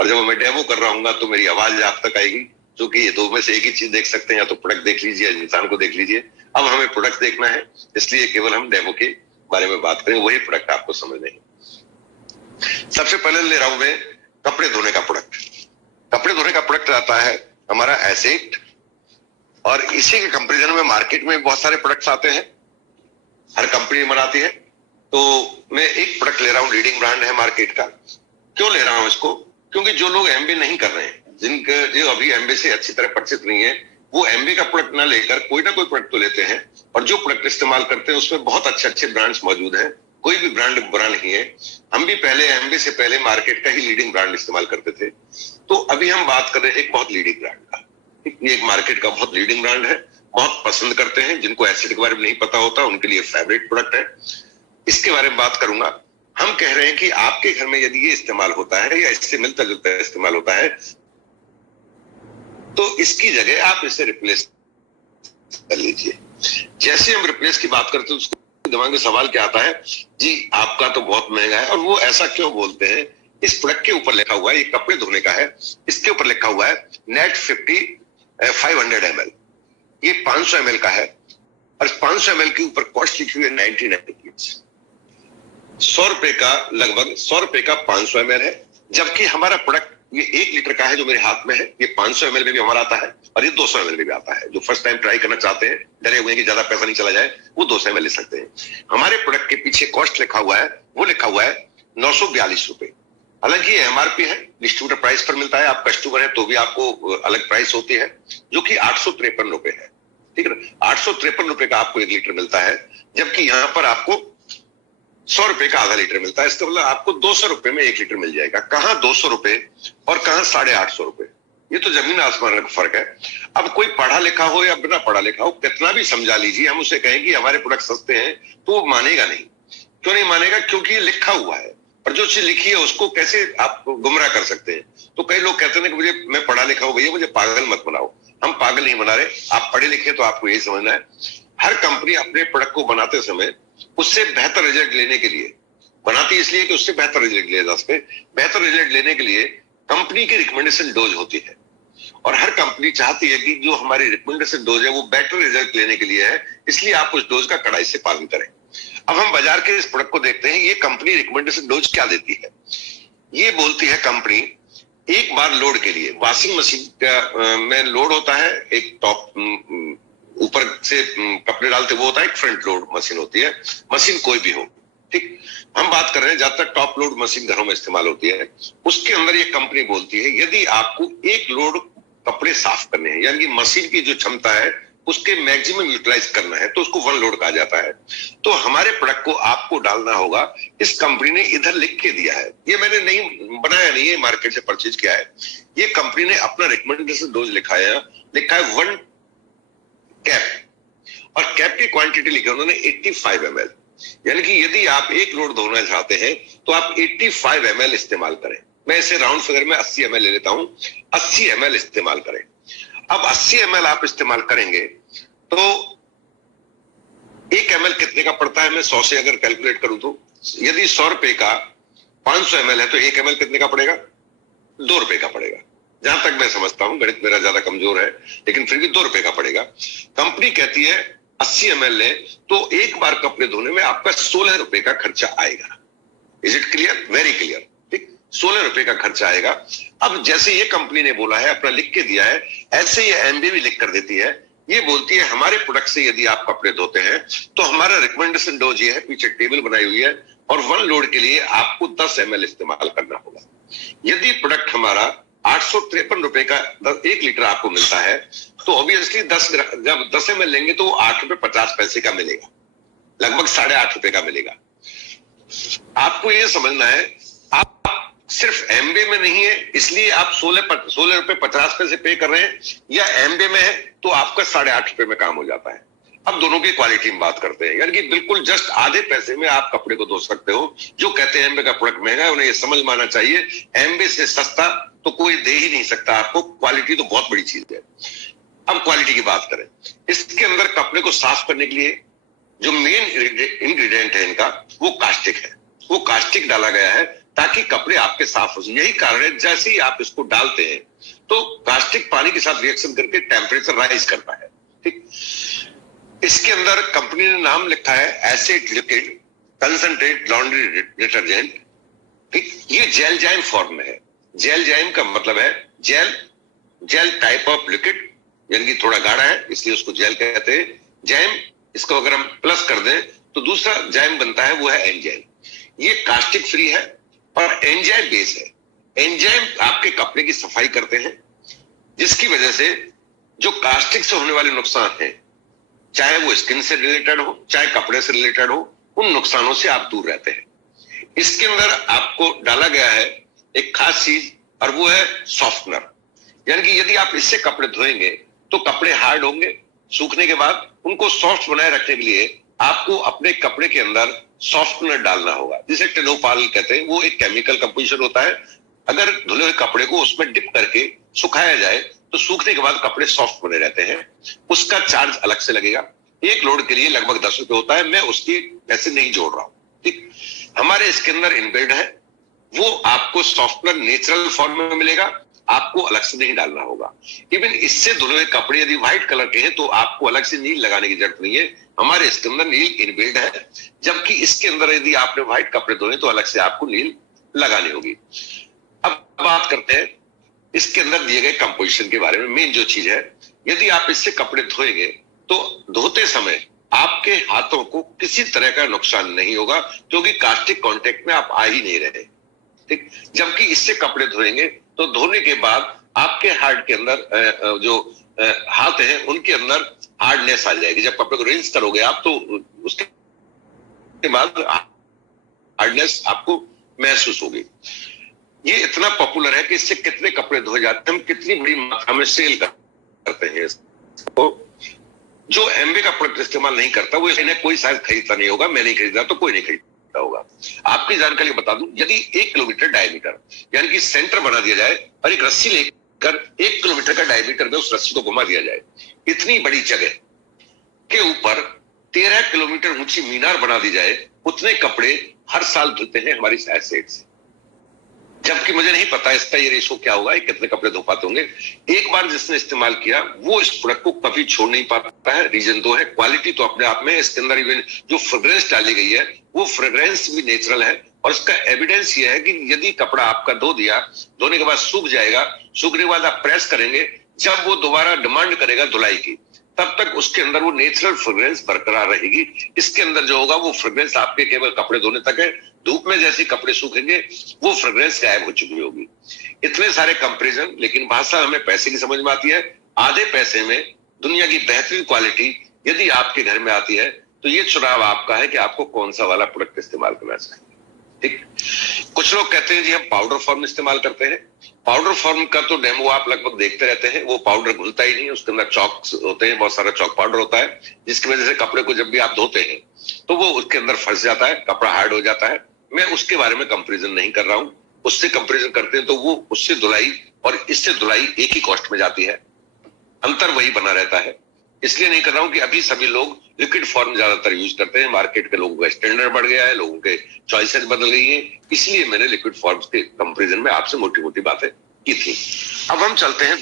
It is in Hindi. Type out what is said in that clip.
और जब मैं डेमो कर रहा हूँ तो मेरी आवाज आप तक आएगी, क्योंकि ये दो में से एक ही चीज देख सकते हैं, या तो प्रोडक्ट देख लीजिए या इंसान को देख लीजिए। अब हमें प्रोडक्ट देखना है, इसलिए केवल हम डेमो के बारे में बात करें, वही प्रोडक्ट आपको समझ नहीं। सबसे पहले ले रहा हूं मैं कपड़े धोने का प्रोडक्ट। कपड़े धोने का प्रोडक्ट आता है हमारा एसेट, और इसी के कंपैरिजन में मार्केट में बहुत सारे प्रोडक्ट्स आते हैं, हर कंपनी बनाती है। तो मैं एक प्रोडक्ट ले रहा हूं, लीडिंग ब्रांड है मार्केट का। क्यों ले रहा हूं इसको? क्योंकि जो लोग एमबीए नहीं कर रहे हैं, जिनके जो अभी एमबीए से अच्छी तरह परिचित नहीं है, वो एमबीए का प्रोडक्ट ना लेकर कोई ना कोई प्रोडक्ट तो लेते हैं, और जो प्रोडक्ट इस्तेमाल करते हैं उसमें बहुत अच्छे अच्छे ब्रांड्स मौजूद हैं। कोई भी ब्रांड बुरा नहीं है। हम भी पहले एमबीए से पहले मार्केट का ही लीडिंग ब्रांड इस्तेमाल करते थे। तो अभी हम बात कर रहे हैं एक बहुत लीडिंग ब्रांड का। ये एक मार्केट का बहुत लीडिंग ब्रांड है, बहुत पसंद करते हैं। जिनको एसिड के बारे में नहीं पता होता उनके लिए फेवरेट प्रोडक्ट है। इसके बारे में बात करूंगा। हम कह रहे हैं कि आपके घर में यदि ये इस्तेमाल होता है या इससे मिलता जुलता इस्तेमाल होता है, तो इसकी जगह आप इसे रिप्लेस कर लीजिए। जैसे हम रिप्लेस की बात करते हैं, उसके दिमाग में सवाल क्या आता है, जी आपका तो बहुत महंगा है। और वो ऐसा क्यों बोलते हैं? इस प्रोडक्ट के ऊपर लिखा हुआ है, ये कपड़े धोने का है, इसके ऊपर लिखा हुआ है नेट 500 ml। ये 500 ml का है, और 500 ml के ऊपर कॉस्ट लिखी हुई है 99 रुपीज। 100 रुपए का, लगभग 100 रुपए का 500 ml है। जबकि हमारा प्रोडक्ट ये 1 लीटर का है जो मेरे हाथ में है, ये 500 ml में भी हमारा आता है, और ये 200 ml में भी आता है। जो फर्स्ट टाइम ट्राई करना चाहते हैं, डरे हुए हैं कि ज्यादा पैसा नहीं चला जाए, वो 200 ml ले सकते हैं। हमारे प्रोडक्ट के पीछे कॉस्ट लिखा हुआ है, वो लिखा हुआ है 942 रुपए। हालांकि ये एमआरपी है, डिस्ट्रीब्यूटर प्राइस पर मिलता है। आप कस्टमर है तो भी आपको अलग प्राइस होती है, जो कि 853 रुपए है। ठीक है ना, 853 रुपए का आपको 1 लीटर मिलता है, जबकि यहां पर आपको 100 रुपए का आधा लीटर मिलता है। इसका मतलब आपको 200 रुपए में 1 लीटर मिल जाएगा। कहां 200 रुपए और कहां 850 रुपए, ये तो जमीन आसमान का फर्क है। अब कोई पढ़ा लिखा हो या बिना पढ़ा लिखा हो, कितना भी समझा लीजिए, हम उसे कहें कि हमारे प्रोडक्ट सस्ते हैं, तो वो मानेगा नहीं। क्यों नहीं मानेगा? क्योंकि ये लिखा हुआ है, और जो चीज लिखी है उसको कैसे आप गुमराह कर सकते हैं? तो कई लोग कहते हैं कि मुझे, मैं पढ़ा लिखा हूं भैया, मुझे पागल मत बनाओ। हम पागल नहीं बना रहे, आप पढ़े लिखे तो आपको यही समझना है। हर कंपनी अपने प्रोडक्ट को बनाते समय उससे बेहतर रिजल्ट लेने के लिए बनाती, इसलिए कि उससे बेहतर रिजल्ट लिया जा सके। बेहतर रिजल्ट लेने के लिए कंपनी की रिकमेंडेशन डोज होती है, और हर कंपनी चाहती है कि जो हमारी रिकमेंडेशन डोज है वो बेटर रिजल्ट लेने के लिए है, इसलिए आप उस डोज का कड़ाई से पालन करें। अब हम बाजार के इस प्रोडक्ट को देखते हैं, ये कंपनी रिकमेंडेशन डोज क्या देती है। ये बोलती है कंपनी, एक बार लोड के लिए, वॉशिंग मशीन का में लोड होता है, एक टॉप ऊपर से कपड़े डालते वो होता है, एक फ्रंट लोड मशीन होती है। मशीन कोई भी हो, ठीक, हम बात कर रहे हैं जब तक टॉप लोड मशीन घरों में इस्तेमाल होती है, उसके अंदर ये कंपनी बोलती है यदि आपको एक लोड कपड़े साफ करने हैं, यानी कि मशीन की जो क्षमता है उसके मैक्सिमम यूटिलाइज करना है, तो उसको 1 लोड कहा जाता है। तो हमारे प्रोडक्ट को आपको डालना होगा, इस कंपनी ने इधर लिख के दिया है, ये मैंने नहीं बनाया, नहीं है, मार्केट से परचेज किया है। ये कंपनी ने अपना रिकमेंडेशन डोज लिखा है 1 कैप, और कैप की क्वांटिटी लिखी उन्होंने 85 ml। यानी कि यदि आप एक लोड धोना चाहते हैं तो आप 85 ml इस्तेमाल करें। मैं इसे राउंड फिगर में 80 ml ले लेता हूं, 80 ml इस्तेमाल करें। अब 80 ml आप इस्तेमाल करेंगे तो 1 ml कितने का पड़ता है? मैं 100 से अगर कैलकुलेट करूं तो, यदि 100 रुपए का 500 ml है तो 1 ml कितने का पड़ेगा? 2 रुपए का पड़ेगा। जहां तक मैं समझता हूं, गणित मेरा ज्यादा कमजोर है, लेकिन फिर भी 2 रुपए का पड़ेगा। कंपनी कहती है 80 ml ले तो एक बार कपड़े धोने में आपका 16 रुपए का खर्चा आएगा। Is it clear? Very clear, ठीक, 16 रुपए का खर्चा आएगा। अब जैसे ये कंपनी ने बोला है, अपना लिख के दिया है, ऐसे ये एमबी भी लिख कर देती है। ये बोलती है हमारे प्रोडक्ट से यदि आप कपड़े धोते हैं तो हमारा रिकमेंडेशन डोज ये है, पीछे टेबल बनाई हुई है, और 1 लोड के लिए आपको 10 ml इस्तेमाल करना होगा। यदि प्रोडक्ट हमारा 853 रुपए का 1 लीटर आपको मिलता है, तो ऑब्वियसली जब 10 ml लेंगे तो वो 8 रुपए 50 पैसे का मिलेगा, लगभग 8.5 रुपए का मिलेगा। आपको ये समझना है, आप सिर्फ एमबे में नहीं है इसलिए आप 16 रुपए 50 पैसे पे कर रहे हैं, या एमबे में है तो आपका 8.5 रुपए में काम हो जाता है। अब दोनों की क्वालिटी में बात करते हैं, यानी कि बिल्कुल जस्ट आधे पैसे में आप कपड़े को धो सकते हो। जो कहते हैं एमबे का प्रोडक्ट महंगा है, उन्हें ये समझ में आना चाहिए एमबे से सस्ता तो कोई दे ही नहीं सकता आपको। क्वालिटी तो बहुत बड़ी चीज है। अब क्वालिटी की बात करें, इसके अंदर कपड़े को साफ करने के लिए जो मेन इंग्रेडिएंट है इनका, वो कास्टिक है। वो कास्टिक डाला गया है ताकि कपड़े आपके साफ हो जाए। यही कारण है जैसे ही आप इसको डालते हैं तो कास्टिक पानी के साथ रिएक्शन करके टेम्परेचर राइज करता है। ठीक, इसके अंदर कंपनी ने नाम लिखा है acid liquid concentrate laundry detergent. ठीक, ये जेल जाइम फॉर्म में है। जेल जाइम का मतलब है जेल टाइप ऑफ लिक्विड, यानी कि थोड़ा गाढ़ा है इसलिए उसको जेल कहते हैं। जाइम, इसको अगर हम प्लस कर दें तो दूसरा जाइम बनता है, वो है एंजाइम। ये कास्टिक फ्री है और एंजाइम बेस है। एंजाइम आपके कपड़े की सफाई करते हैं, जिसकी वजह से जो कास्टिक से होने वाले नुकसान हैं, चाहे वो स्किन से रिलेटेड हो चाहे कपड़े से रिलेटेड हो, उन नुकसानों से आप दूर रहते हैं। इसके अंदर आपको डाला गया है एक खास चीज, और वो है सॉफ्टनर। यानी कि यदि आप इससे कपड़े धोएंगे तो कपड़े हार्ड होंगे, सूखने के बाद उनको सॉफ्ट बनाए रखने के लिए आपको अपने कपड़े के अंदर सॉफ्टनर डालना होगा, जिसे टेनोपाल कहते हैं। वो एक केमिकल कंपोजिशन होता है। अगर धुले हुए कपड़े को उसमें डिप करके सुखाया जाए तो सूखने के बाद कपड़े सॉफ्ट बने रहते हैं। उसका चार्ज अलग से लगेगा, एक लोड के लिए लगभग 10 रुपए होता है। मैं उसकी पैसे नहीं जोड़ रहा हूं। ठीक, हमारे इसके अंदर इनबिल्ड है, वो आपको सॉफ्टनर नेचुरल फॉर्म में मिलेगा, आपको अलग से नहीं डालना होगा। इवन इससे धुले हुए कपड़े यदि व्हाइट कलर के हैं तो आपको अलग से नील लगाने की जरूरत नहीं है, हमारे इसके अंदर नील इनबिल्ड है। जबकि इसके अंदर यदि आपने व्हाइट कपड़े धोए तो अलग से आपको नील लगानी होगी। अब बात करते हैं इसके अंदर दिए गए कंपोजिशन के बारे में। मेन जो चीज है, यदि आप इससे कपड़े धोएंगे तो धोते समय आपके हाथों को किसी तरह का नुकसान नहीं होगा, क्योंकि कास्टिक कांटेक्ट में आप आ ही नहीं रहे। ठीक, जबकि इससे कपड़े धोएंगे तो धोने के बाद आपके हार्ड के अंदर जो हाथ हैं उनके अंदर हार्डनेस आ जाएगी। जब कपड़े को रिंस करोगे आप तो उसके बाद हार्डनेस आपको महसूस होगी। ये इतना पॉपुलर है कि इससे कितने कपड़े धोए जाते हैं, हम कितनी बड़ी मात्रा में सेल करते हैं इसको। जो एमवे का प्रोडक्ट इस्तेमाल नहीं करता वो इन्हें कोई शायद खरीदता नहीं होगा, मैं नहीं खरीदा तो कोई नहीं खरीदता होगा। आपकी जानकारी बता दूं, यदि 1 किलोमीटर डायमीटर यानी कि सेंटर बना दिया जाए और एक रस्सी लेकर 1 किलोमीटर का डायमीटर में उस रस्सी को घुमा दिया जाए, इतनी बड़ी जगह के ऊपर 13 किलोमीटर ऊंची मीनार बना दी जाए, उतने कपड़े हर साल धुलते हैं हमारी साइड से। जबकि मुझे नहीं पता इसका ये रेशो क्या होगा, कितने कपड़े धो पाते होंगे। एक बार जिसने इस्तेमाल किया वो इस प्रोडक्ट को कभी छोड़ नहीं पाता है। रीजन तो है क्वालिटी, तो अपने आप में इसके अंदर इवन जो फ्रेग्रेंस डाली गई है वो फ्रेग्रेंस भी नेचुरल है। और इसका एविडेंस ये है कि यदि कपड़ा आपका धो दिया, धोने के बाद सूख जाएगा, सूखने के बाद आप प्रेस करेंगे, जब वो दोबारा डिमांड करेगा धुलाई की, तब तक उसके अंदर वो नेचुरल फ्रेग्रेंस बरकरार रहेगी। इसके अंदर जो होगा वो फ्रेग्रेंस आपके केवल कपड़े धोने तक है। धूप में जैसे कपड़े सूखेंगे वो फ्रेग्रेंस गायब हो चुकी होगी। इतने सारे कंपैरिजन, लेकिन भाषा हमें पैसे की समझ में आती है। आधे पैसे में दुनिया की बेहतरीन क्वालिटी यदि आपके घर में आती है तो ये चुनाव आपका है कि आपको कौन सा वाला प्रोडक्ट इस्तेमाल करना चाहिए। ठीक, कुछ लोग कहते हैं जी हम पाउडर फॉर्म इस्तेमाल करते हैं। पाउडर फॉर्म का तो डेमो आप लगभग देखते रहते हैं। वो पाउडर घुलता ही नहीं, उसके अंदर चौक होते हैं, बहुत सारा चौक पाउडर होता है, जिसकी वजह से कपड़े को जब भी आप धोते हैं तो वो उसके अंदर फंस जाता है, कपड़ा हार्ड हो जाता है। मैं उसके बारे में कंपैरिजन नहीं कर रहा हूं। उससे कंपैरिजन करते हैं तो वो उससे धुलाई और इससे धुलाई एक ही कॉस्ट में जाती है, अंतर वही बना रहता है। इसलिए नहीं कर रहा हूं कि अभी सभी लोग लिक्विड फॉर्म ज्यादातर यूज करते हैं। मार्केट के लोगों का स्टैंडर्ड बढ़ गया है, लोगों के चॉइसेस बदल गई हैं, इसलिए मैंने लिक्विड फॉर्म्स के कंपैरिजन में आपसे मोटी मोटी बातें की थी। अब हम चलते हैं